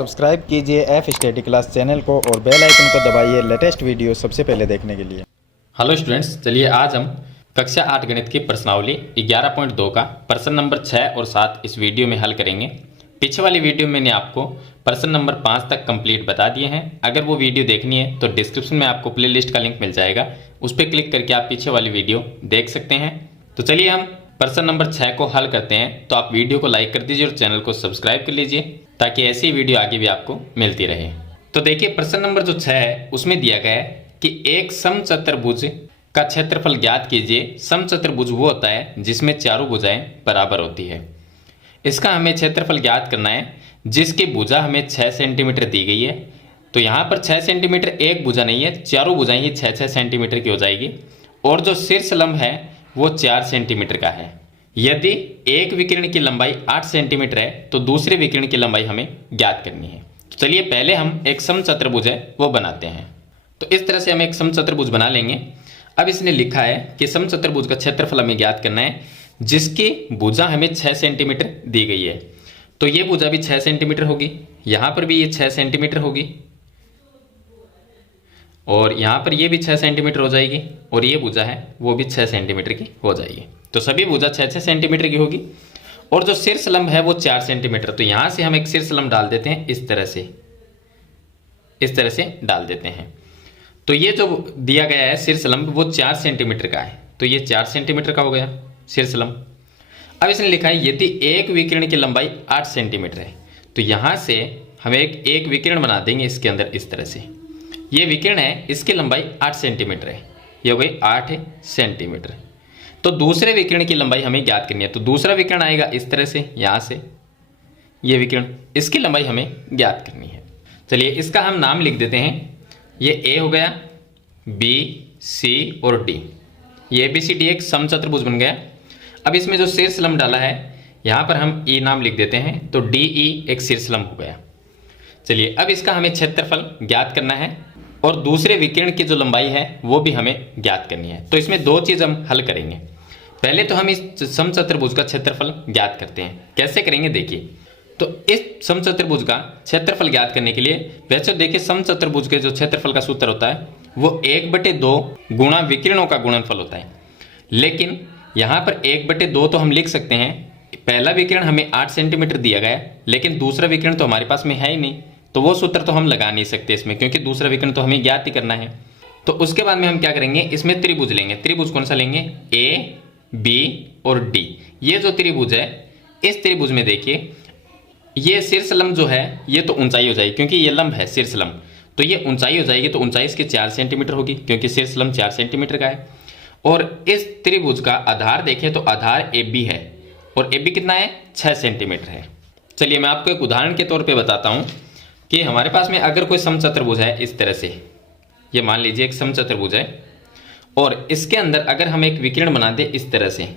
Subscribe कीजिए F study class channel को और बेल आइकन को दबाइए लेटेस्ट वीडियो सबसे पहले देखने के लिए। हेलो स्टूडेंट्स, चलिए आज हम कक्षा 8 गणित की प्रश्नावली 11.2 का प्रश्न नंबर 6 और 7 इस वीडियो में हल करेंगे। पीछे वाली वीडियो में मैंने आपको प्रश्न नंबर 5 तक कंप्लीट बता दिए हैं। अगर वो वीडियो देखनी है तो डिस्क्रिप्शन में आपको प्लेलिस्ट का लिंक मिल जाएगा, उस पर क्लिक करके आप पीछे वाली वीडियो देख सकते हैं। तो चलिए हम प्रश्न नंबर 6 को हल करते हैं। तो आप वीडियो को लाइक कर दीजिए और चैनल को सब्सक्राइब कर लीजिए ताकि ऐसी वीडियो आगे भी आपको मिलती रहे। तो देखिए, प्रश्न नंबर जो 6 है उसमें दिया गया है कि एक समचतुर्भुज का क्षेत्रफल ज्ञात कीजिए। समचतुर्भुज वो होता है जिसमें चारों भुजाएं बराबर होती है। इसका हमें क्षेत्रफल ज्ञात करना है जिसकी भुजा हमें 6 सेंटीमीटर दी गई है। तो यहाँ पर 6 सेंटीमीटर एक भुजा नहीं है, चारों भुजाएं ही 6-6 सेंटीमीटर की हो जाएगी। और जो शीर्ष लंब है वो 4 सेंटीमीटर का है। यदि एक विकिरण की लंबाई 8 सेंटीमीटर है तो दूसरे विकिरण की लंबाई हमें ज्ञात करनी है। तो चलिए पहले हम एक समचतुर्भुज है वो बनाते हैं। तो इस तरह से हम एक समचतुर्भुज बना लेंगे। अब इसने लिखा है कि समचतुर्भुज का क्षेत्रफल हमें ज्ञात करना है जिसकी भुजा हमें 6 सेंटीमीटर दी गई है। तो ये भुजा भी 6 सेंटीमीटर होगी, यहां पर भी ये 6 सेंटीमीटर होगी और यहां पर ये भी 6 सेंटीमीटर हो जाएगी और ये भुजा है वो भी 6 सेंटीमीटर की हो जाएगी। तो सभी भुजा 6-6 सेंटीमीटर की होगी और जो शीर्ष लंब है वो 4 सेंटीमीटर। तो यहां से हम एक शीर्ष लंब डाल देते हैं, इस तरह से डाल देते हैं। तो ये जो दिया गया है शीर्ष लंब वो 4 सेंटीमीटर का है, तो ये 4 सेंटीमीटर का हो गया शीर्ष लंब। अब इसने लिखा है यदि एक विकिरण की लंबाई 8 सेंटीमीटर है तो यहां से हम एक विकिरण बना देंगे इसके अंदर। इस तरह से ये विकिरण है, इसकी लंबाई 8 सेंटीमीटर है, ये हो गई 8 सेंटीमीटर। तो दूसरे विकिरण की लंबाई हमें ज्ञात करनी है। तो दूसरा विकिरण आएगा इस तरह से, यहां से ये विकिरण, इसकी लंबाई हमें ज्ञात करनी है। चलिए इसका हम नाम लिख देते हैं। ये ए हो गया, बी, सी और डी। ये बी सी डी एक समचतुर्भुज बन गया। अब इसमें जो शीर्ष लंब डाला है यहां पर हम ई नाम लिख देते हैं, तो डी ई एक शीर्ष लंब हो गया। चलिए अब इसका हमें क्षेत्रफल ज्ञात करना है और दूसरे विकिरण की जो लंबाई है वो भी हमें ज्ञात करनी है। तो इसमें दो चीज हम हल करेंगे। पहले तो हम इस समचतुर्भुज का क्षेत्रफल ज्ञात करते हैं। कैसे करेंगे देखिए। तो इस समचतुर्भुज का क्षेत्रफल ज्ञात करने के लिए वैसे देखिए समचतुर्भुज के जो क्षेत्रफल का सूत्र होता है वो 1/2 गुणा विकिरणों का गुणनफल होता है। लेकिन यहां पर 1/2 तो हम लिख सकते हैं। पहला विकिरण हमें 8 सेंटीमीटर दिया गया है लेकिन दूसरा विकिरण तो हमारे पास में है ही नहीं, तो वो सूत्र तो हम लगा नहीं सकते इसमें, क्योंकि दूसरा विकिरण तो हमें ज्ञात ही करना है। तो उसके बाद में हम क्या करेंगे, इसमें त्रिभुज लेंगे। त्रिभुज कौन सा लेंगे, ए, बी और डी। ये जो त्रिभुज है इस त्रिभुज में देखिए ये शीर्ष लंब जो है ये तो ऊंचाई हो जाएगी, क्योंकि ये लंब है शीर्ष लंब, तो ये ऊंचाई हो जाएगी। तो ऊंचाई इसकी 4 सेंटीमीटर होगी क्योंकि शीर्ष लंब 4 सेंटीमीटर का है। और इस त्रिभुज का आधार देखें तो आधार ए बी है और ए बी कितना है, 6 सेंटीमीटर है। चलिए मैं आपको एक उदाहरण के तौर पर बताता हूं कि हमारे पास में अगर कोई समचतुर्भुज है इस तरह से, ये मान लीजिए एक समचतुर्भुज है और इसके अंदर अगर हम एक विकिरण बना दें इस तरह से,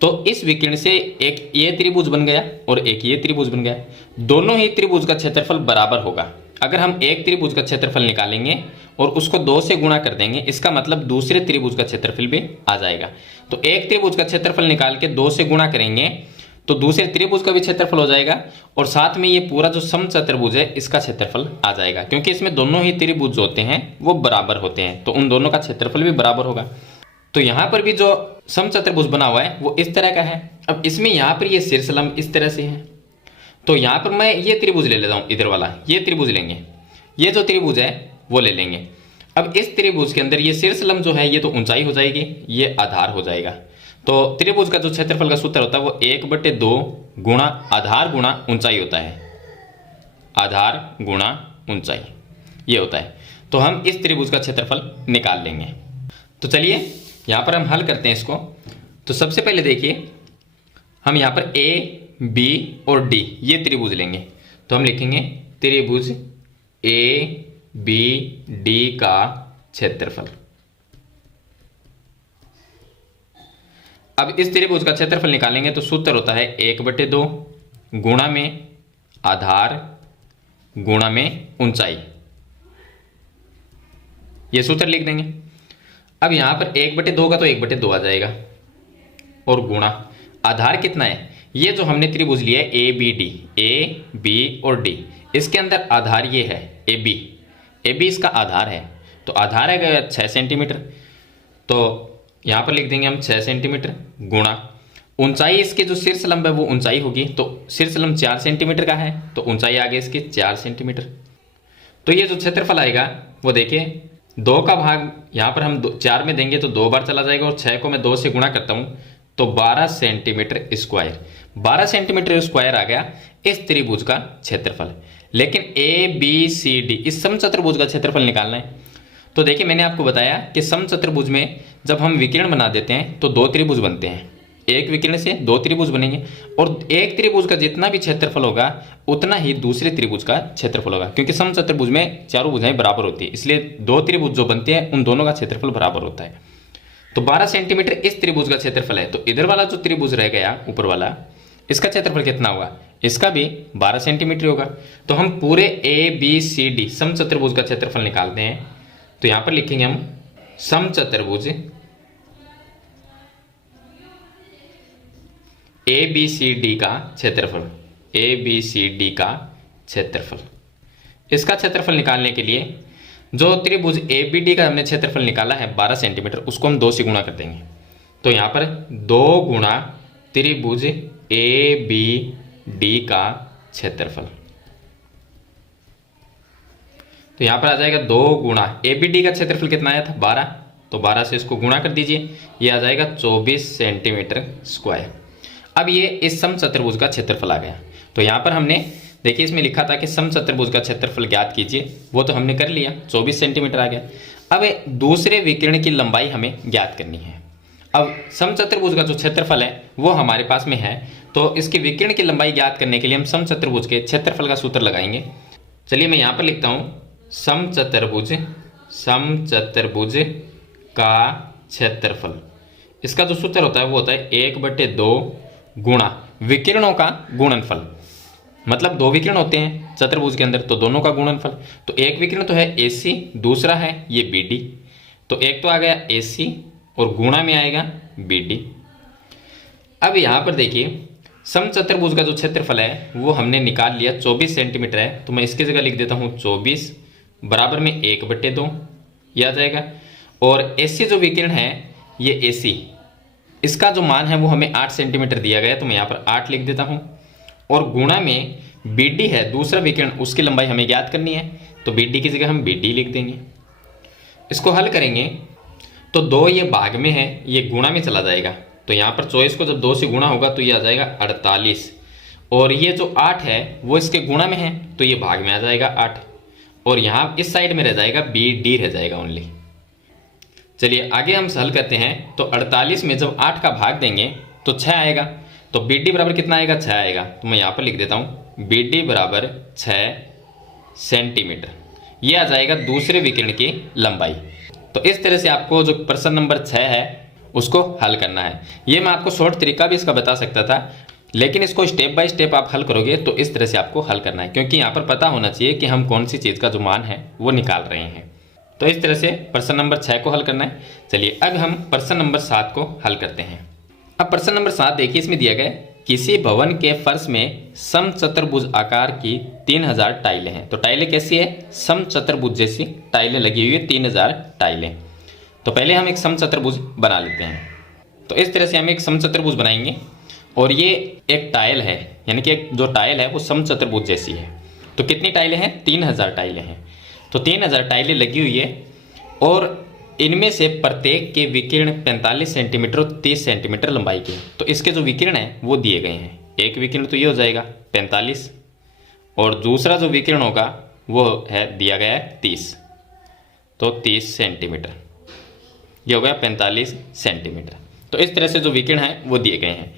तो इस विकिरण से एक ये त्रिभुज बन गया और एक ये त्रिभुज बन गया। दोनों ही त्रिभुज का क्षेत्रफल बराबर होगा। अगर हम एक त्रिभुज का क्षेत्रफल निकालेंगे और उसको 2 से गुणा कर देंगे, इसका मतलब दूसरे त्रिभुज का क्षेत्रफल भी आ जाएगा। तो एक त्रिभुज का क्षेत्रफल निकाल के 2 से गुणा करेंगे तो दूसरे त्रिभुज का भी क्षेत्रफल हो जाएगा और साथ में ये पूरा जो समचतुर्भुज है इसका क्षेत्रफल आ जाएगा, क्योंकि इसमें दोनों ही त्रिभुज होते हैं वो बराबर होते हैं, तो उन दोनों का क्षेत्रफल भी बराबर होगा। तो यहां पर भी जो समचतुर्भुज बना हुआ है वो इस तरह का है। अब इसमें यहां पर ये शीर्ष लंब इस तरह से है, तो यहां पर मैं ये त्रिभुज ले लेता हूं, इधर वाला ये त्रिभुज लेंगे, ये जो त्रिभुज है वो ले लेंगे। अब इस त्रिभुज के अंदर ये शीर्ष लंब जो है ये तो ऊंचाई हो जाएगी, ये आधार हो जाएगा। तो त्रिभुज का जो क्षेत्रफल का सूत्र होता है वो 1/2 गुणा आधार गुणा ऊंचाई होता है, आधार गुणा ऊंचाई ये होता है। तो हम इस त्रिभुज का क्षेत्रफल निकाल लेंगे। तो चलिए यहां पर हम हल करते हैं इसको। तो सबसे पहले देखिए हम यहां पर ए, बी और डी ये त्रिभुज लेंगे। तो हम लिखेंगे त्रिभुज ए, बी, डी का क्षेत्रफल। अब इस त्रिभुज का क्षेत्रफल निकालेंगे तो सूत्र होता है 1/2 गुणा में आधार गुणा में ऊंचाई, ये सूत्र लिख देंगे। अब यहां पर 1/2 का तो 1/2 आ जाएगा और गुणा आधार कितना है, ये जो हमने त्रिभुज लिया है A B D, A B और डी, इसके अंदर आधार ये है ए बी, ए बी इसका आधार है। तो आधार है 6 सेंटीमीटर, तो यहाँ पर लिख देंगे हम 6 सेंटीमीटर गुणा ऊंचाई, इसके जो शीर्ष लंब है वो ऊंचाई होगी, तो शीर्ष लंब 4 सेंटीमीटर का है, तो ऊंचाई आ गई इसकी 4 सेंटीमीटर। तो ये जो क्षेत्रफल आएगा वो देखिए 2 का भाग यहाँ पर हम 4 में देंगे तो 2 बार चला जाएगा, और 6 को मैं 2 से गुणा करता हूँ तो 12 सेंटीमीटर स्क्वायर, 12 सेंटीमीटर स्क्वायर आ गया इस त्रिभुज का क्षेत्रफल। लेकिन ए बी सी डी इस समचतुर्भुज का क्षेत्रफल निकालना है। तो देखिए मैंने आपको बताया कि समचतुर्भुज में जब हम विकिरण बना देते हैं तो 2 त्रिभुज बनते हैं, एक विकिरण से 2 त्रिभुज बनेंगे, और एक त्रिभुज का जितना भी क्षेत्रफल होगा उतना ही दूसरे त्रिभुज का क्षेत्रफल होगा, क्योंकि समचतुर्भुज में चारों भुजाएं बराबर होती है, इसलिए 2 त्रिभुज जो बनते हैं उन दोनों का क्षेत्रफल बराबर होता है। तो 12 सेंटीमीटर इस त्रिभुज का क्षेत्रफल है, तो इधर वाला जो त्रिभुज रह गया ऊपर वाला, इसका क्षेत्रफल कितना होगा, इसका भी 12 सेंटीमीटर होगा। तो हम पूरे ए बी सी डी समचतुर्भुज का क्षेत्रफल निकालते हैं, तो यहां पर लिखेंगे हम समचतुर्भुज ए बी सी डी का क्षेत्रफल, ए बी सी डी का क्षेत्रफल। इसका क्षेत्रफल निकालने के लिए जो त्रिभुज ए बी डी का हमने क्षेत्रफल निकाला है 12 सेंटीमीटर, उसको हम 2 से गुणा कर देंगे। तो यहाँ पर 2 गुणा त्रिभुज ए बी डी का क्षेत्रफल, तो यहाँ पर आ जाएगा 2 गुणा ए बी डी का क्षेत्रफल कितना आया था 12, तो 12 से इसको गुणा कर दीजिए, ये आ जाएगा 24 सेंटीमीटर स्क्वायर। अब ये इस समचतुर्भुज का क्षेत्रफल आ गया। तो यहाँ पर हमने देखिए इसमें लिखा था कि समचतुर्भुज का क्षेत्रफल ज्ञात कीजिए, वो तो हमने कर लिया, 24 सेंटीमीटर आ गया। अब दूसरे विकिरण की लंबाई हमें ज्ञात करनी है। अब समचतुर्भुज का जो क्षेत्रफल है वो हमारे पास में है, तो इसकी विकिरण की लंबाई ज्ञात करने के लिए हम समचतुर्भुज के क्षेत्रफल का सूत्र लगाएंगे। चलिए मैं यहाँ पर लिखता हूँ समचतुर्भुज का क्षेत्रफल, इसका जो सूत्र होता है वो होता है 1/2 गुणा विकिरणों का गुणनफल, मतलब 2 विकिरण होते हैं चतुर्भुज के अंदर, तो दोनों का गुणनफल। तो एक विकिरण तो है AC, दूसरा है ये BD, तो एक तो आ गया AC और गुणा में आएगा BD। अब यहाँ पर देखिए समचतुर्भुज का जो क्षेत्रफल है वो हमने निकाल लिया, 24 सेंटीमीटर है, तो मैं इसकी जगह लिख देता हूँ 24 बराबर में 1/2 ये आ जाएगा। और AC जो विकिरण है ये AC, इसका जो मान है वो हमें 8 सेंटीमीटर दिया गया है, तो मैं यहाँ पर 8 लिख देता हूँ। और गुणा में BD है दूसरा विकिरण, उसकी लंबाई हमें ज्ञात करनी है, तो BD की जगह हम BD लिख देंगे। इसको हल करेंगे तो 2 ये भाग में है, ये गुणा में चला जाएगा, तो यहाँ पर 24 को जब 2 से गुणा होगा तो ये आ जाएगा 48, और ये जो 8 है वो इसके गुणा में है, तो ये भाग में आ जाएगा 8, और यहाँ इस साइड में रह जाएगा BD रह जाएगा ओनली। चलिए आगे हम हल करते हैं, तो 48 में जब 8 का भाग देंगे तो 6 आएगा, तो BD बराबर कितना आएगा 6 आएगा, तो मैं यहाँ पर लिख देता हूँ BD बराबर 6 सेंटीमीटर, ये आ जाएगा दूसरे विकिरण की लंबाई। तो इस तरह से आपको जो प्रश्न नंबर 6 है उसको हल करना है। ये मैं आपको शॉर्ट तरीका भी इसका बता सकता था, लेकिन इसको स्टेप बाय स्टेप आप हल करोगे तो इस तरह से आपको हल करना है, क्योंकि यहाँ पर पता होना चाहिए कि हम कौन सी चीज़ का जो मान है वो निकाल रहे हैं। तो इस तरह से प्रश्न नंबर 6 को हल करना है। चलिए अब हम प्रश्न नंबर 7 को हल करते हैं। अब प्रश्न नंबर 7 देखिए, इसमें दिया गया किसी भवन के फर्श में समचतुर्भुज आकार की 3000 टाइलें हैं। तो टाइलें कैसी है, समचतुर्भुज जैसी टाइलें लगी हुई है, 3000 टाइलें। तो पहले हम एक समचतुर्भुज बना लेते हैं। तो इस तरह से हम एक समचतुर्भुज बनाएंगे, और ये एक टाइल है, यानी कि एक जो टाइल है वो समचतुर्भुज जैसी है। तो कितनी टाइलें हैं, 3000 टाइलें हैं। तो 3000 टाइलें लगी हुई है, और इनमें से प्रत्येक के विकिरण 45 सेंटीमीटर और 30 सेंटीमीटर लंबाई के। तो इसके जो विकिरण हैं वो दिए गए हैं। एक विकिरण तो ये हो जाएगा 45, और दूसरा जो विकिरण होगा वो है दिया गया है 30, तो 30 सेंटीमीटर, ये हो गया 45 सेंटीमीटर। तो इस तरह से जो विकिरण हैं वो दिए गए हैं।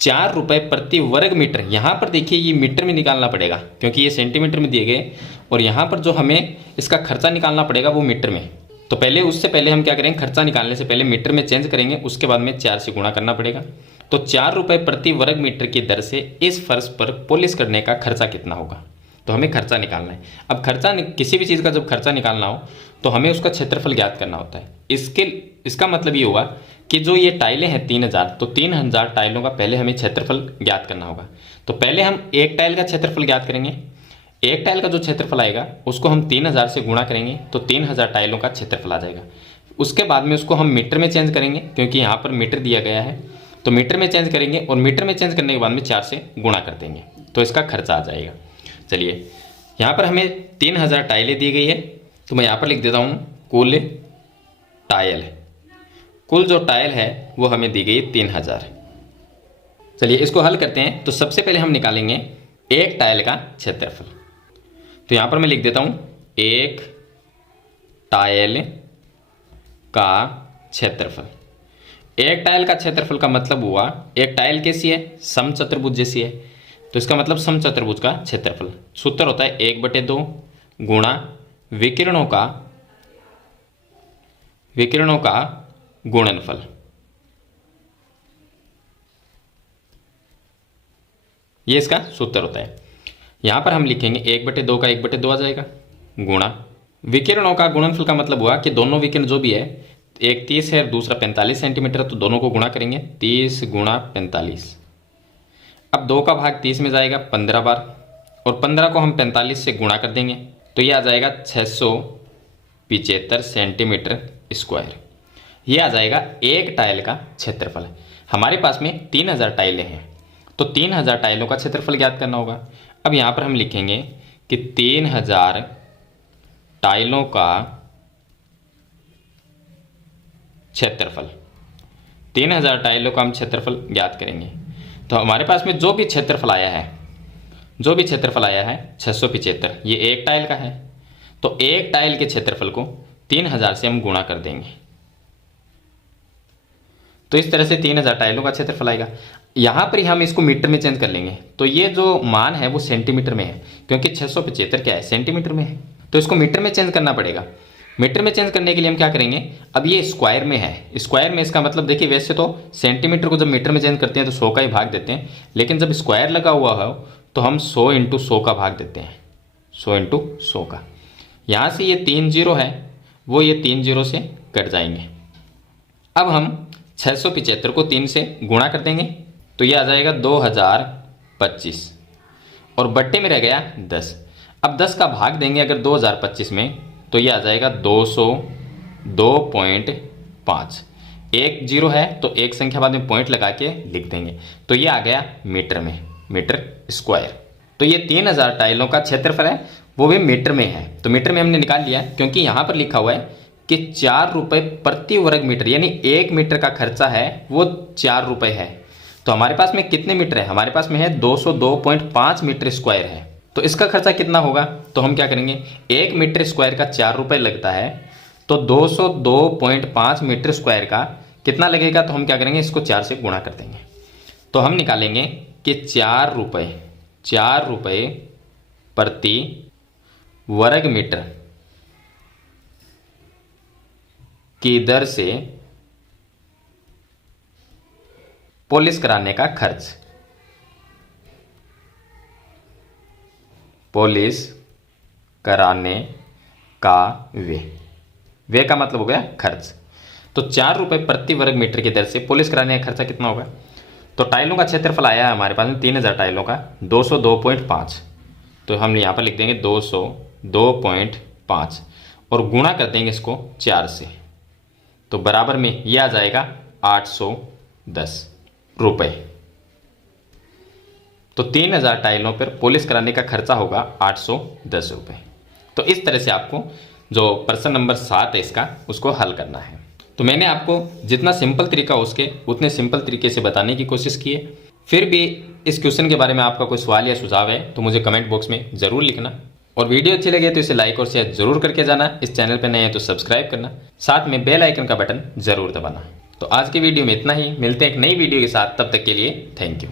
4 रुपये प्रति वर्ग मीटर, यहाँ पर देखिए ये मीटर में निकालना पड़ेगा क्योंकि ये सेंटीमीटर में दिए गए, और यहाँ पर जो हमें इसका खर्चा निकालना पड़ेगा वो मीटर में। तो पहले उससे पहले हम क्या करेंगे, खर्चा निकालने से पहले मीटर में चेंज करेंगे, उसके बाद में 4 से गुणा करना पड़ेगा। तो 4 रुपये प्रति वर्ग मीटर की दर से इस फर्श पर पॉलिश करने का खर्चा कितना होगा। तो हमें खर्चा निकालना है। अब किसी भी चीज़ का जब खर्चा निकालना हो तो हमें उसका क्षेत्रफल ज्ञात करना होता है। इसका मतलब ये हुआ कि जो ये टाइलें हैं 3000, तो 3000 टाइलों का पहले हमें क्षेत्रफल ज्ञात करना होगा। तो पहले हम एक टाइल का क्षेत्रफल ज्ञात करेंगे। एक टाइल का जो क्षेत्रफल आएगा उसको हम 3000 से गुणा करेंगे तो 3000 टाइलों का क्षेत्रफल आ जाएगा। उसके बाद में उसको हम मीटर में चेंज करेंगे, क्योंकि यहाँ पर मीटर दिया गया है, तो मीटर में चेंज करेंगे और मीटर में चेंज करने के बाद में 4 से गुणा कर देंगे तो इसका खर्चा आ जाएगा। चलिए, यहाँ पर हमें 3000 टाइलें दी गई है, तो मैं यहाँ पर लिख देता हूँ कुल टाइल। कुल जो टाइल है वो हमें दी गई है 3000। चलिए इसको हल करते हैं। तो सबसे पहले हम निकालेंगे एक टाइल का क्षेत्रफल। तो यहाँ पर मैं लिख देता हूँ एक टाइल का क्षेत्रफल। एक टाइल का क्षेत्रफल का मतलब हुआ, एक टाइल कैसी है, समचतुर्भुज जैसी है, तो इसका मतलब समचतुर्भुज का क्षेत्रफल। सूत्र होता है 1/2 गुणा विकिरणों का गुणनफल। ये इसका सूत्र होता है। यहां पर हम लिखेंगे 1/2 का 1/2 आ जाएगा, गुणा विकिरणों का गुणनफल का मतलब हुआ कि दोनों विकिरण जो भी है, एक 30 है दूसरा 45 सेंटीमीटर, तो दोनों को गुणा करेंगे 30 गुणा 45। अब 2 का भाग 30 में जाएगा 15 बार, और 15 को हम 45 से गुणा कर देंगे तो ये आ जाएगा 675 सेंटीमीटर स्क्वायर। ये आ जाएगा एक टाइल का क्षेत्रफल। हमारे पास में 3000 टाइलें हैं, तो 3000 टाइलों का क्षेत्रफल ज्ञात करना होगा। अब यहाँ पर हम लिखेंगे कि 3000 टाइलों का क्षेत्रफल, 3000 टाइलों का हम क्षेत्रफल ज्ञात करेंगे। तो हमारे पास में जो भी क्षेत्रफल आया है 675, ये एक टाइल का है, तो एक टाइल के क्षेत्रफल को 3000 से हम गुणा कर देंगे, तो इस तरह से 3000 टाइलों का क्षेत्रफल आएगा। यहां पर ही हम इसको मीटर में चेंज कर लेंगे, तो ये जो मान है वो सेंटीमीटर में है, क्योंकि 675 क्या है, सेंटीमीटर में है, तो इसको मीटर में चेंज करना पड़ेगा। मीटर में चेंज करने के लिए हम क्या करेंगे, अब ये स्क्वायर में है, स्क्वायर में इसका मतलब देखिए, वैसे तो सेंटीमीटर को जब मीटर में चेंज करते हैं तो 100 का ही भाग देते हैं, लेकिन जब स्क्वायर लगा हुआ हो तो हम 100 × 100 का भाग देते हैं, 100 × 100 का। यहाँ से ये 3 0 है, वो ये 3 0 से कट जाएंगे। अब हम 675 को 3 से गुणा कर देंगे तो ये आ जाएगा 2025, और बट्टे में रह गया 10। अब 10 का भाग देंगे अगर 2025 में तो ये आ जाएगा 202.5। एक 0 है तो एक संख्या बाद में पॉइंट लगा के लिख देंगे, तो ये आ गया मीटर में, मीटर स्क्वायर। तो ये 3000 टाइलों का क्षेत्रफल है, वो भी मीटर में है। तो मीटर में हमने निकाल लिया, क्योंकि यहाँ पर लिखा हुआ है कि 4 रुपये प्रति वर्ग मीटर, यानी 1 मीटर का खर्चा है वो 4 रुपये है। तो हमारे पास में कितने मीटर है, हमारे पास में है 202.5 मीटर स्क्वायर है। तो इसका खर्चा कितना होगा, तो हम क्या करेंगे, 1 मीटर स्क्वायर का 4 रुपये लगता है, तो 202.5 मीटर स्क्वायर का कितना लगेगा, तो हम क्या करेंगे, इसको 4 से गुणा कर देंगे। तो हम निकालेंगे कि 4 रुपये प्रति वर्ग मीटर की दर से पॉलिश कराने का खर्च, पॉलिश कराने का वे का मतलब हो गया खर्च। तो 4 रुपये प्रति वर्ग मीटर की दर से पॉलिश कराने का खर्चा कितना होगा, तो टाइलों का क्षेत्रफल आया है हमारे पास में 3000 टाइलों का 202.5, तो हम यहाँ पर लिख देंगे 202.5 और गुणा कर देंगे इसको 4 से, तो बराबर में ये आ जाएगा 810 रुपये। तो 3000 टाइलों पर पॉलिश कराने का खर्चा होगा 810 रुपये। तो इस तरह से आपको जो प्रश्न नंबर 7 है इसका, उसको हल करना है। तो मैंने आपको जितना सिंपल तरीका हो सके उतने सिंपल तरीके से बताने की कोशिश की है। फिर भी इस क्वेश्चन के बारे में आपका कोई सवाल या सुझाव है तो मुझे कमेंट बॉक्स में ज़रूर लिखना, और वीडियो अच्छी लगे तो इसे लाइक और शेयर जरूर करके जाना। इस चैनल पर नए हैं तो सब्सक्राइब करना, साथ में बेल आइकन का बटन जरूर दबाना। तो आज की वीडियो में इतना ही, मिलते हैं एक नई वीडियो के साथ, तब तक के लिए थैंक यू।